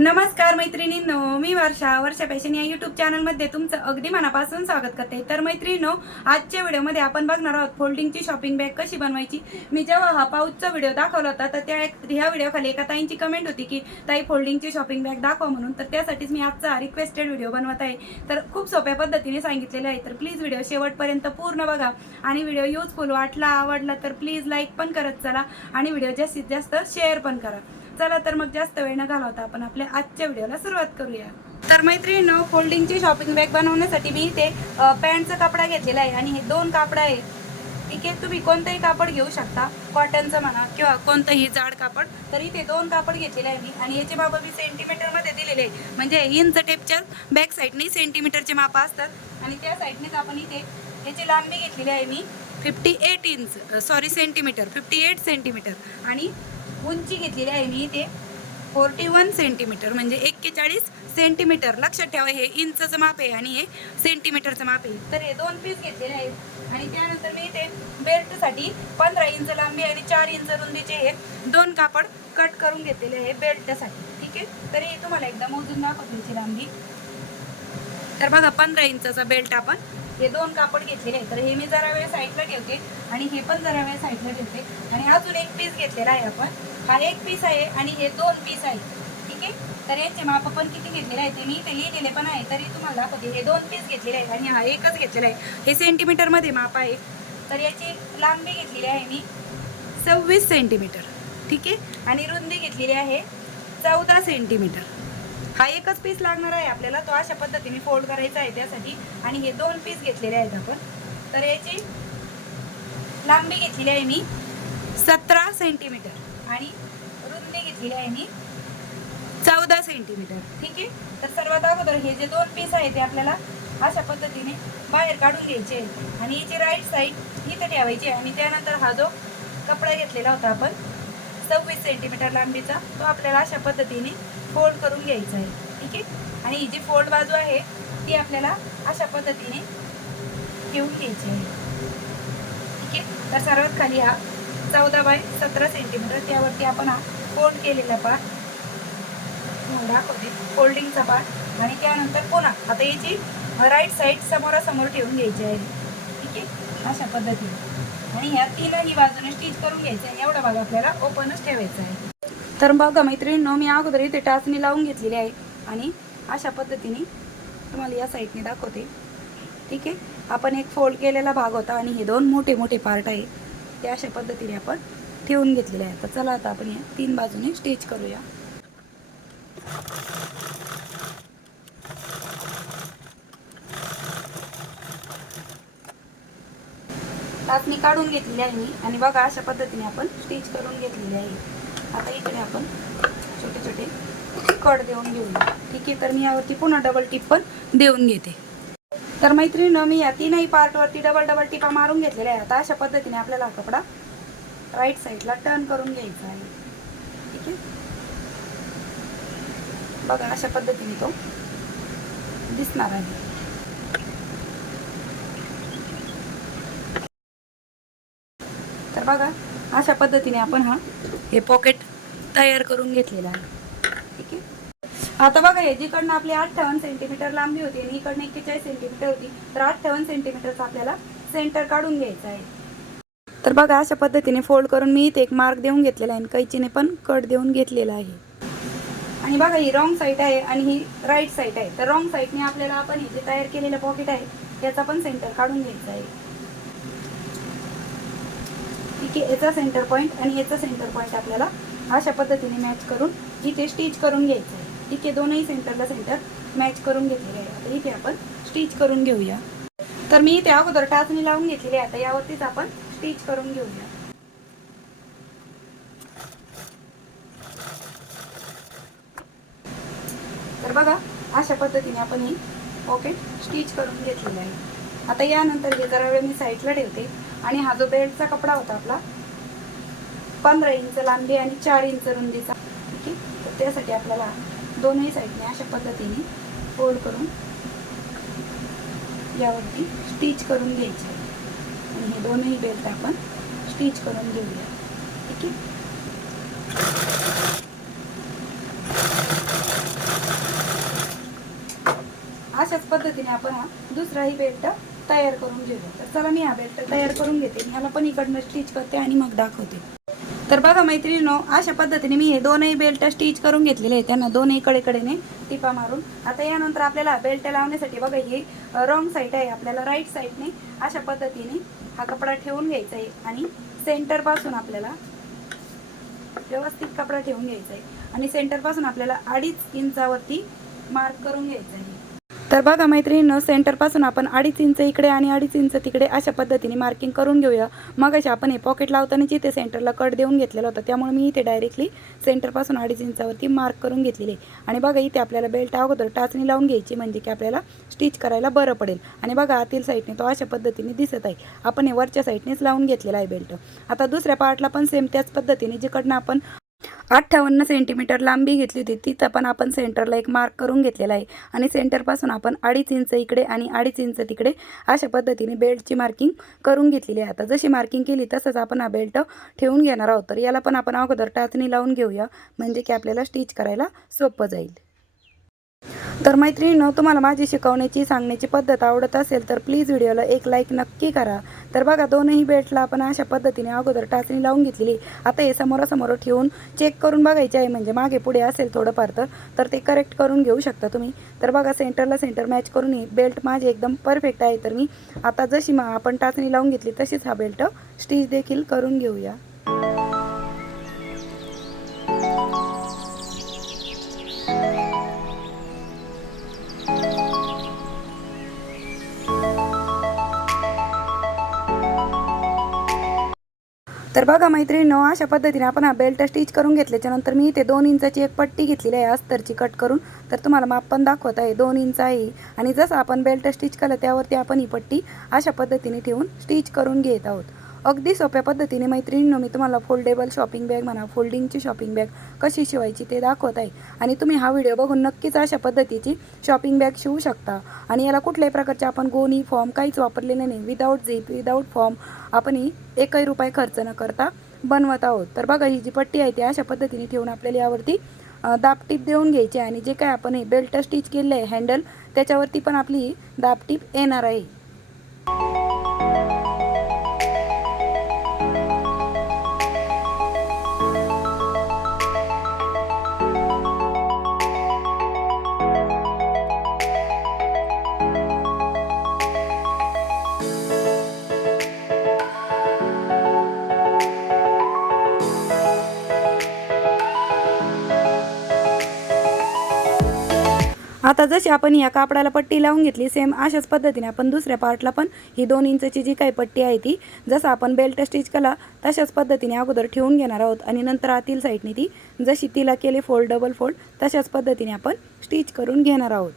नमस्कार मैत्रिणींनो मी वर्षा. वर्षा फॅशन या युट्यूब चॅनलमध्ये तुमचं अगदी मनापासून स्वागत करते. तर मैत्रिणींनो आजच्या व्हिडिओमध्ये आपण बघणार आहोत फोल्डिंगची शॉपिंग बॅग कशी बनवायची. मी जेव्हा हा पाऊचा व्हिडिओ दाखवला होता तर त्या ह्या व्हिडिओखाली एका ताईंची कमेंट होती की ताई फोल्डिंगची शॉपिंग बॅग दाखवा म्हणून. तर त्यासाठीच मी आजचा रिक्वेस्टेड व्हिडिओ बनवत आहे. तर खूप सोप्या पद्धतीने सांगितलेले आहे तर प्लीज व्हिडिओ शेवटपर्यंत पूर्ण बघा. आणि व्हिडिओ युजफुल वाटला आवडला तर प्लीज लाईक पण करत चला. आणि व्हिडिओ जास्तीत जास्त शेअर पण करा. चला तर मग जास्त वेळ न घालवता आपण आपल्या आजच्या व्हिडिओला सुरुवात करूया. तर मैत्रिणीनं फोल्डिंगची शॉपिंग बॅग बनवण्यासाठी मी इथे पॅन्टचा कपडा घेतलेला आहे आणि हे दोन कापड आहे ठीक आहे? तुम्ही कोणतंही कापड घेऊ शकता कॉटनचं म्हणा किंवा कोणतंही जाड कापड तर इथे दोन कापड घेतलेले आहे मी आणि याचे माप मी सेंटीमीटरमध्ये दिलेले आहे म्हणजे इंच टेपच्या बॅक साईडने सेंटीमीटरचे माप असतात आणि त्या साईडनेच आपण इथे याची लांबी घेतलेली आहे मी fifty eight inch sorry centimetre fifty eight centimetre आणि उंची घेतलेली आहे मी इथे. फोर्टी वन सेंटीमीटर म्हणजे एक्केचाळीस सेंटीमीटर. लक्षात ठेवा हे इंचचं माप आहे आणि हे सेंटीमीटरचं माप आहे. तर हे दोन पीस घेतलेले आहेत. आणि त्यानंतर मी इथे बेल्टसाठी पंधरा इंच लांबी आणि चार इंच रुंदीचे हे दोन कापड कट करून घेतलेले आहे बेल्टसाठी. ठीक आहे? तर हे तुम्हाला एकदा मोजून दाखवतो लांबी. तर बघा पंधरा इंचाचा बेल्ट आपण हे दोन कापड घेतलेले आहे तर हे मी जरा वेळ साईडला ठेवते आणि हे पण जरा वेळ साईडला ठेवते. आणि अजून एक पीस घेतलेला आहे आपण. हा एक पीस आहे आणि हे दोन पीस आहे ठीक आहे? तर याचे माप आपण किती घेतलेले आहे ते मी इथे लिहिलेले पण आहे. तरी तुम्हाला कधी हे दोन पीस घेतलेले आहेत आणि हा एकच घेतलेला आहे. हे सेंटीमीटरमध्ये माप आहे. तर याची लांबी घेतलेली आहे मी सव्वीस सेंटीमीटर ठीक आहे? आणि रुंदी घेतलेली आहे चौदा सेंटीमीटर हा एकच पीस लागणार आहे. आपल्याला तो अशा पद्धतीने फोल्ड करायचा आहे त्यासाठी. आणि हे दोन पीस घेतलेले आहेत आपण. तर याची लांबी घेतलेली आहे मी सतरा सेंटीमीटर आणि रुंदी घेतलेली आहे मी चौदा सेंटीमीटर ठीक आहे? तर सर्वात अगोदर हे जे दोन पीस आहे ते आपल्याला अशा पद्धतीने बाहेर काढून घ्यायचे आणि याची राईट साईड इथे ठेवायची आणि त्यानंतर हा जो कपडा घेतलेला होता आपण सव्वीस सेंटीमीटर लांबीचा तो आपल्याला अशा पद्धतीने फोल्ड करून घ्यायचा आहे. ठीक आहे? आणि ही जी फोल्ड बाजू आहे ती आपल्याला अशा पद्धतीने घेऊन घ्यायची आहे. ठीक आहे? तर सर्वात खाली हा चौदा बाय सतरा सेंटीमीटर त्यावरती आपण हा फोल्ड केलेला पार्ट दाखवते. फोल्डिंगचा पार्ट आणि त्यानंतर पुन्हा आता याची राईट साईड समोरासमोर ठेवून घ्यायची आहे. ठीक आहे? अशा पद्धतीने. आणि ह्या तीनही बाजूने स्टिच करून घ्यायचं आहे एवढा भाग आपल्याला ओपनच ठेवायचा आहे. तर बघा मैत्रिणींनो मी अगोदर इथे टाचणी लावून घेतलेली आहे. आणि अशा पद्धतीने तुम्हाला या साईडने दाखवते. ठीक आहे? आपण एक फोल्ड केलेला भाग होता आणि हे दोन मोठे मोठे पार्ट आहे. ते अशा पद्धतीने आपण ठेवून घेतलेले आहे. तर चला आता आपण या तीन बाजूने स्टिच करूया. टाचणी काढून घेतलेली आहे मी. आणि बघा अशा पद्धतीने आपण स्टिच करून घेतलेली आहे. आता इकडे आपण छोटे छोटे कट देऊन घेऊया. ठीक आहे तर मी यावरती पुन्हा डबल टिप पण देऊन घेते. तर मैत्रिणीनं मी या तीनही पार्टवरती डबल डबल टिपा मारून घेतलेल्या आहे आता अशा पद्धतीने आपल्याला हा कपडा राईट साईडला टर्न करून घ्यायचा आहे. ठीक आहे? बघा अशा पद्धतीने तो दिसणार आहे. बघा अशा पद्धतीने आपण हा हे पॉकेट तयार करून घेतलेला आहे. ठीक आहे? आता बघा हे जिकडनं आपली अठ्ठावन्न सेंटीमीटर लांबी होती आणि इकडनं एक्केचाळीस सेंटीमीटर होती तर अठ्ठावन्न सेंटीमीटरचा आपल्याला सेंटर काढून घ्यायचा आहे. तर बघा अशा पद्धतीने फोल्ड करून मी इथे एक मार्क देऊन घेतलेला आहे आणि कैचीने पण कट देऊन घेतलेला आहे. आणि बघा ही रॉंग साईड आहे आणि ही राईट साईड आहे. तर रॉंग साईडने आपल्याला आपण हे जे तयार केलेलं पॉकेट आहे त्याचा पण सेंटर काढून घ्यायचा आहे. की आहे याचा सेंटर पॉईंट आणि याचा सेंटर पॉईंट आपल्याला अशा पद्धतीने मॅच करून इथे स्टिच करून घ्यायचं आहे. ठीक आहे दोनही सेंटरला सेंटर मॅच करून घेतलेले आहे. आता इथे आपण स्टिच करून घेऊया. तर मी इथे अगोदर टाचणी लावून घेतलेली आहे. आता यावरतीच आपण स्टिच करून घेऊया. तर बघा अशा पद्धतीने आपण ही पॉकेट स्टिच करून घेतलेलं आहे. आता यानंतर हे जरा वेळ मी साईडला ठेवते. आणि हा जो बेल्टचा कपडा होता आपला पंधरा इंच लांबी आणि चार इंच रुंदीचा ठीक आहे तर त्यासाठी आपल्याला दोनही साईडने अशा पद्धतीने फोल्ड करून यावरती स्टिच करून घ्यायचे. आहे. आणि हे दोनही बेल्ट आपण स्टिच करून घेऊया. ठीक आहे? अशाच पद्धतीने आपण हा दुसराही बेल्ट तयार करून घेते. तर चला मी हा बेल्ट तयार करून घेते. ह्याला पण इकडनं स्टिच करते आणि मग दाखवते. तर बघा मैत्रिणीनो अशा पद्धतीने मी हे दोनही बेल्ट स्टिच करून घेतलेले आहे त्यांना दोनही कडेकडेने टिपा मारून. आता यानंतर आपल्याला बेल्ट लावण्यासाठी बघा ही रॉंग साईड आहे. आपल्याला राईट साईडने अशा पद्धतीने हा कपडा ठेवून घ्यायचा आहे आणि सेंटरपासून आपल्याला व्यवस्थित कपडा ठेवून घ्यायचा आहे आणि सेंटरपासून आपल्याला अडीच इंचावरती मार्क करून घ्यायचा आहे तर बघा मैत्रिणीनं सेंटरपासून आपण अडीच इंच इकडे आणि अडीच इंच तिकडे अशा पद्धतीने मार्किंग करून घेऊया. मग अशा आपण हे पॉकेट लावताना जिथे सेंटरला कट देऊन घेतलेला होता. त्यामुळे मी इथे डायरेक्टली सेंटरपासून अडीच इंचावरती मार्क करून घेतलेली. आहे आणि बघा इथे आपल्याला बेल्ट अगोदर टाचणी लावून घ्यायची म्हणजे की आपल्याला स्टिच करायला बरं पडेल. आणि बघा आतील साईडने तो अशा पद्धतीने दिसत आहे. आपण हे वरच्या साईडनेच लावून घेतलेला आहे बेल्ट आता दुसऱ्या पार्टला पण सेम त्याच पद्धतीने जिकडनं आपण अठ्ठावन्न सेंटीमीटर लांबी घेतली होती. तिथं पण आपण सेंटरला एक मार्क करून घेतलेला आहे. आणि सेंटरपासून आपण अडीच इंच इकडे आणि अडीच इंच तिकडे अशा पद्धतीने बेल्टची मार्किंग करून घेतलेली आहे. आता जशी मार्किंग केली तसंच आपण हा बेल्ट ठेवून घेणार आहोत. तर याला पण आपण अगोदर टाचणी लावून घेऊया. म्हणजे की आपल्याला स्टिच करायला सोपं जाईल. तर मैत्रिणीनं तुम्हाला माझी शिकवण्याची सांगण्याची पद्धत आवडत असेल तर प्लीज व्हिडिओला एक लाईक नक्की करा. तर बघा दोनही बेल्टला आपण अशा पद्धतीने अगोदर टाचणी लावून घेतलेली. आता हे समोरासमोर ठेवून चेक करून बघायचे आहे म्हणजे मागे पुढे असेल थोडंफार तर. तर ते करेक्ट करून घेऊ शकता तुम्ही. तर बघा सेंटरला सेंटर मॅच करून ही बेल्ट माझे एकदम परफेक्ट आहे. तर मी आता जशी मा आपण टाचणी लावून घेतली तशीच हा बेल्ट स्टिच देखील करून घेऊया. तर बघा मैत्रिणीनो अशा पद्धतीने आपण हा बेल्ट स्टिच करून घेतल्याच्या नंतर मी इथे दोन इंचाची एक पट्टी घेतलेली आहे अस्तरची कट करून. तर तुम्हाला माप पण दाखवत आहे दोन इंच आहे. आणि जसं आपण बेल्ट स्टिच केलं त्यावरती आपण ही पट्टी अशा पद्धतीने ठेवून स्टिच करून घेत आहोत. अगदी सोप्या पद्धतीने मैत्रिणींनो मी तुम्हाला फोल्डेबल शॉपिंग बॅग म्हणा फोल्डिंगची शॉपिंग बॅग कशी शिवायची ते दाखवत आहे. आणि तुम्ही हा व्हिडिओ बघून नक्कीच अशा पद्धतीची शॉपिंग बॅग शिवू शकता. आणि याला कुठल्याही प्रकारचे आपण गोणी फॉर्म काहीच वापरलेले नाही. विदाऊट झीप विदाऊट फॉर्म आपण ही एकही रुपये खर्च न करता बनवत आहोत. तर बघा ही जी पट्टी आहे ती अशा पद्धतीने ठेवून आपल्याला यावरती दाबटीप देऊन घ्यायची आहे. आणि जे काय आपण हे बेल्ट स्टिच केले आहे हँडल त्याच्यावरती पण आपली दाबटीप येणार आहे. आता जशी आपण या कापडाला पट्टी लावून घेतली सेम अशाच पद्धतीने आपण दुसऱ्या पार्टला पण ही दोन इंचची जी काही पट्टी आहे ती जसं आपण बेल्ट स्टिच केला तशाच पद्धतीने अगोदर ठेवून घेणार आहोत. आणि नंतर आतील साईडने ती जशी तिला केली फोल्ड डबल फोल्ड तशाच पद्धतीने आपण स्टिच करून घेणार आहोत.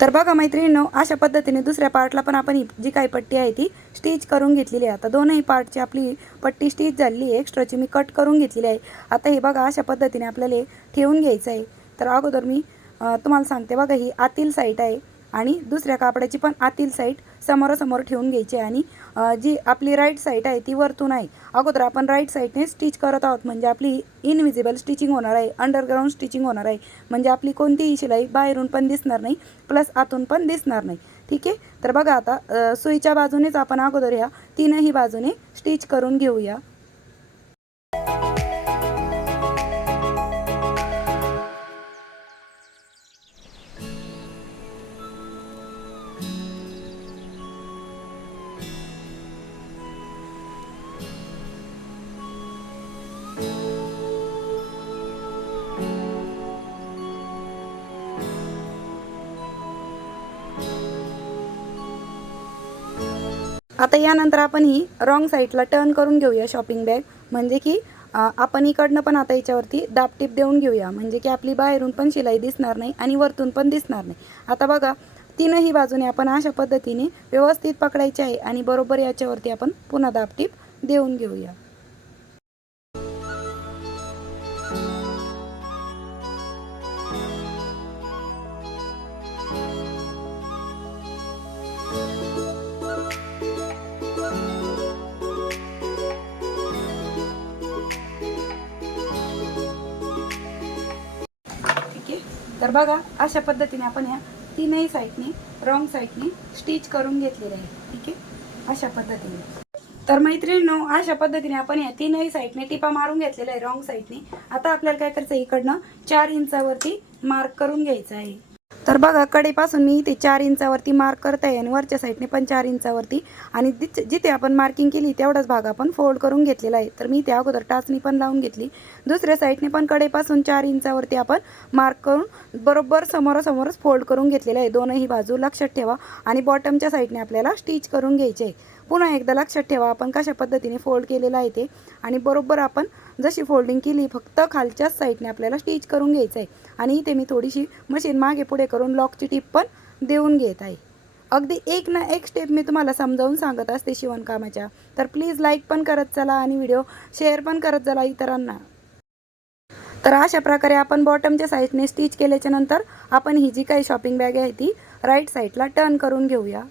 तर बघा मैत्रिणींनो अशा पद्धतीने दुसऱ्या पार्टला पण आपण ही जी काही पट्टी आहे ती स्टिच करून घेतलेली आहे. आता दोनही पार्टची आपली पट्टी स्टिच झालेली आहे. एक्स्ट्राची मी कट करून घेतलेली आहे. आता हे बघा अशा पद्धतीने आपल्याला ठेवून घ्यायचं आहे. तर अगोदर मी तुम्हाला सांगते बघा ही आतील साईट आहे. आणि दुसऱ्या कापडाची पण आतील साईड समोरासमोर ठेवून घ्यायची आहे. आणि जी आपली राईट साईड आहे ती वरतून आहे. अगोदर आपण राईट साईडने स्टिच करत आहोत. म्हणजे आपली इनविजिबल स्टिचिंग होणार आहे. अंडरग्राऊंड स्टिचिंग होणार आहे. म्हणजे आपली कोणतीही शिलाई बाहेरून पण दिसणार नाही. प्लस आतून पण दिसणार नाही. ठीक आहे? तर बघा आता सुईच्या बाजूनेच आपण अगोदर ह्या तीनही बाजूने स्टिच करून घेऊया. आता यानंतर आपण ही रॉंग साईडला टर्न करून घेऊया शॉपिंग बॅग म्हणजे की आपण इकडनं पण आता याच्यावरती दाबटीप देऊन घेऊया. म्हणजे की आपली बाहेरून पण शिलाई दिसणार नाही आणि वरतून पण दिसणार नाही. आता बघा तीनही बाजूने आपण अशा पद्धतीने व्यवस्थित पकडायचे आहे आणि बरोबर याच्यावरती आपण पुन्हा दाबटीप देऊन घेऊया. तर बघा अशा पद्धतीने आपण ह्या तीनही साईडनी रॉंग साईडनी स्टिच करून घेतलेली आहे. ठीक आहे? अशा पद्धतीने. तर मैत्रिणींनो अशा पद्धतीने आपण या तीनही साईडने टिपा मारून घेतलेल्या आहे रॉंग साईडने. आता आपल्याला काय करायचं आहे? इकडनं चार इंचावरती मार्क करून घ्यायचं आहे. तर बघा कडेपासून मी इथे चार इंचावरती मार्क करत आहे आणि वरच्या साईडने पण चार इंचावरती. आणि जिथे जिथे आपण मार्किंग केली तेवढाच भाग आपण फोल्ड करून घेतलेला आहे. तर मी त्या अगोदर टाचणी पण लावून घेतली. दुसऱ्या साईडने पण कडेपासून चार इंचावरती आपण मार्क करून बरोबर समोरासमोरच फोल्ड करून घेतलेला आहे. दोनही बाजू लक्षात ठेवा आणि बॉटमच्या साईडने आपल्याला स्टिच करून घ्यायचे आहे. पुन्हा एकदा लक्षात ठेवा आपण कशा पद्धतीने फोल्ड केलेलं आहे ते. आणि बरोबर आपण जशी फोल्डिंग केली फक्त खालच्याच साईडने आपल्याला स्टिच करून घ्यायचं आहे आणि इथे मी थोडीशी मशीन मागे पुढे करून लॉकची टीप पण देऊन घेत आहे. अगदी एक ना एक स्टेप मी तुम्हाला समजावून सांगत असते शिवणकामाच्या. तर प्लीज लाईक पण करत चला आणि व्हिडिओ शेअर पण करत चला इतरांना. तर अशा प्रकारे आपण बॉटमच्या साईडने स्टिच केल्याच्यानंतर आपण ही जी काही शॉपिंग बॅग आहे ती राईट साईडला टर्न करून घेऊया.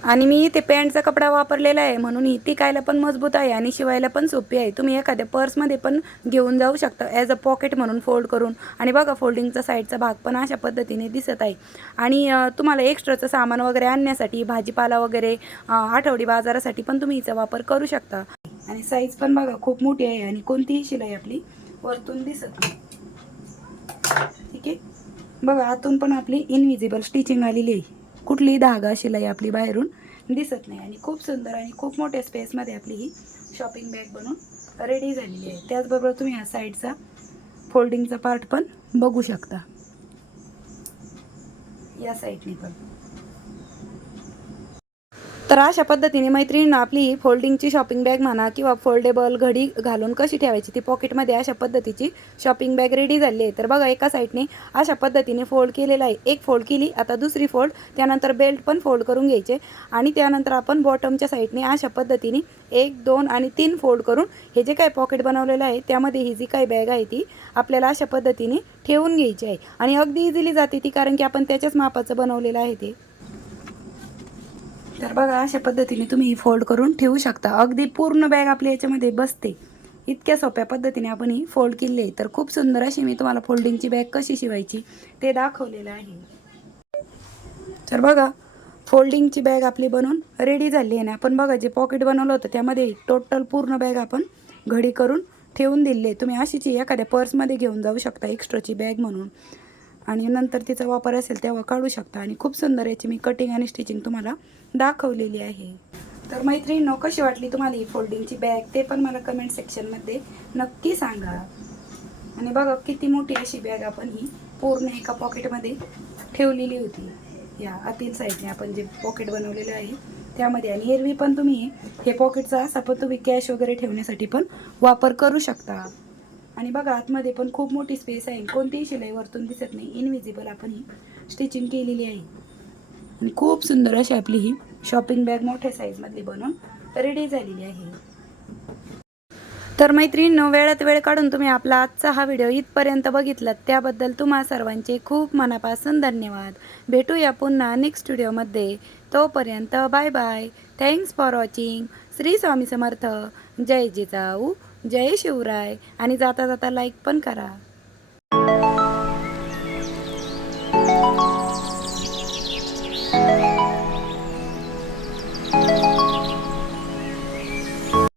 आणि मी इथे पॅन्टचा कपडा वापरलेला आहे म्हणून ही टिकायला पण मजबूत आहे आणि शिवायला पण सोपी आहे. तुम्ही एखाद्या पर्समध्ये पण घेऊन जाऊ शकता ॲज अ पॉकेट म्हणून फोल्ड करून. आणि बघा फोल्डिंगचा साईडचा भाग पण अशा पद्धतीने दिसत आहे. आणि तुम्हाला एक्स्ट्राचं सामान वगैरे आणण्यासाठी भाजीपाला वगैरे आठवडी बाजारासाठी पण तुम्ही हिचा वापर करू शकता. आणि साईज पण बघा खूप मोठी आहे आणि कोणतीही शिलाई आपली वरतून दिसत नाही. ठीक आहे? बघा आतून पण आपली इनविजिबल स्टिचिंग आलेली आहे. कुठलीही धागा शिलाई आपली बाहेरून दिसत नाही. आणि खूप सुंदर आणि खूप मोठ्या स्पेसमध्ये आपली ही शॉपिंग बॅग बनून रेडी झालेली आहे. त्याचबरोबर तुम्ही ह्या साईडचा फोल्डिंगचा पार्ट पण बघू शकता. या साईडने पण. तर अशा पद्धतीने मैत्रिणीनं आपली फोल्डिंगची शॉपिंग बॅग म्हणा किंवा फोल्डेबल घडी घालून कशी ठेवायची ती पॉकेटमध्ये अशा पद्धतीची शॉपिंग बॅग रेडी झाली आहे. तर बघा एका साईडने अशा पद्धतीने फोल्ड केलेला आहे. एक फोल्ड केली आता दुसरी फोल्ड त्यानंतर बेल्ट पण फोल्ड करून घ्यायचे आणि त्यानंतर आपण बॉटमच्या साईडने अशा पद्धतीने एक दोन आणि तीन फोल्ड करून हे जे काय पॉकेट बनवलेलं आहे त्यामध्ये ही जी काही बॅग आहे ती आपल्याला अशा पद्धतीने ठेवून घ्यायची आहे. आणि अगदी इझिली जाते ती कारण की आपण त्याच्याच मापाचं बनवलेलं आहे ते. तर बघा अशा पद्धतीने तुम्ही फोल्ड करून ठेवू शकता. अगदी पूर्ण बॅग आपल्या याच्यामध्ये बसते. इतक्या सोप्या पद्धतीने आपण ही फोल्ड केली आहे. तर खूप सुंदर अशी मी तुम्हाला फोल्डिंगची बॅग कशी शिवायची ते दाखवलेलं आहे. तर बघा फोल्डिंगची बॅग आपली बनवून रेडी झाली आहे ना. आपण बघा जे पॉकेट बनवलं होतं त्यामध्ये टोटल पूर्ण बॅग आपण घडी करून ठेवून दिली आहे. तुम्ही अशीची एखाद्या पर्समध्ये घेऊन जाऊ शकता एक्स्ट्राची बॅग म्हणून. आणि नंतर तिचा वापर असेल तेव्हा काढू शकता. आणि खूप सुंदर याची मी कटिंग आणि स्टिचिंग तुम्हाला दाखवलेली आहे. तर मैत्रिणींनो कशी वाटली तुम्हाला ही फोल्डिंगची बॅग ते पण मला कमेंट सेक्शनमध्ये नक्की सांगा. आणि बघा किती मोठी अशी बॅग आपण ही पूर्ण एका पॉकेटमध्ये ठेवलेली होती. या आतील साईडने आपण जे पॉकेट बनवलेलं आहे त्यामध्ये. आणि एरवी पण तुम्ही हे पॉकेटचा असा पण तुम्ही कॅश वगैरे ठेवण्यासाठी पण वापर करू शकता. आणि बघा आतमध्ये पण खूप मोठी स्पेस आहे. कोणतीही शिलाई वरतून दिसत नाही. इनविजिबल आपण ही स्टिचिंग केलेली आहे. आणि खूप सुंदर अशी आपली ही शॉपिंग बॅग मोठ्या साईजमधली बनवून रेडी झालेली आहे. तर मैत्रिणींनो वेळात वेळ काढून तुम्ही आपला आजचा हा व्हिडिओ इथपर्यंत बघितलात. त्याबद्दल तुम्हा सर्वांचे खूप मनापासून धन्यवाद. भेटूया पुन्हा नेक्स्ट व्हिडिओमध्ये तोपर्यंत bye bye thanks for watching Shri Swami Samarth. जय जिजाऊ. जय शिवराय. आणि जाता जाता लाईक पण करा.